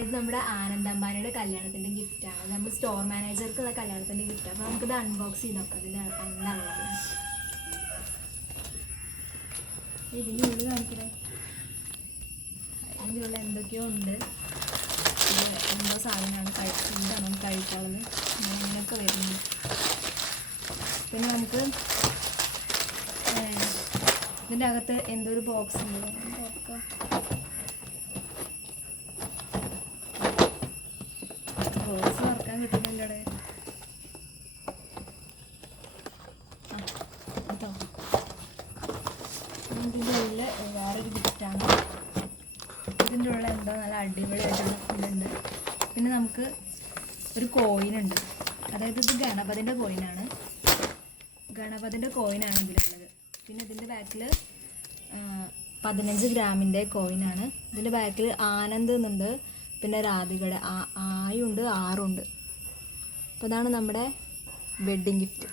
ഇത് നമ്മുടെ ആനന്ദ് അംബാനിയുടെ കല്യാണത്തിൻ്റെ ഗിഫ്റ്റാണ്. നമ്മൾ സ്റ്റോർ മാനേജർക്കുള്ള കല്യാണത്തിൻ്റെ ഗിഫ്റ്റ്. അപ്പോൾ നമുക്കിത് അൺബോക്സ് ചെയ്ത് നോക്കാം. അതിൻ്റെ എന്താണുള്ളത് ഇതിൻ്റെ ഉള്ളിൽ കാണിക്കണേ. അതിൻ്റെ ഉള്ളിൽ എന്തൊക്കെയോ ഉണ്ട്. ഇത് എന്തോ സാധനമാണ് എന്താണോ കഴിക്കാനുള്ളത്. അങ്ങനെയൊക്കെ വരുന്നത്. പിന്നെ നമുക്ക് ഇതിൻ്റെ അകത്ത് എന്തോ ഒരു ബോക്സ് ഉണ്ട്. ബോക്സ് വറക്കാൻ കിട്ടുന്നില്ല ഇവിടെ. കേട്ടോ, ഇതിൻ്റെ ഉള്ളിൽ വേറൊരു ഗിഫ്റ്റാണ്. ഇതിൻ്റെ ഉള്ളിൽ എന്തോ നല്ല അടിപൊളിയായിട്ടുള്ള ഇതുണ്ട്. പിന്നെ നമുക്ക് ഒരു കോയിനുണ്ട്. അതായത് ഇത് ഗണപതിൻ്റെ കോയിനാണ്. ഗണപതിൻ്റെ കോയിനാണ് ഇതിലുള്ളത്. പിന്നെ ഇതിൻ്റെ ബാക്കിൽ 15 ഗ്രാമിൻ്റെ കോയിനാണ്. ഇതിൻ്റെ ബാക്കിൽ ആനന്ദ് എന്നുണ്ട്. പിന്നെ രാധികയുടെ ആയുണ്ട്, 6ഉണ്ട്. അപ്പോൾ ഇതാണ് നമ്മുടെ വെഡ്ഡിങ് ഗിഫ്റ്റ്.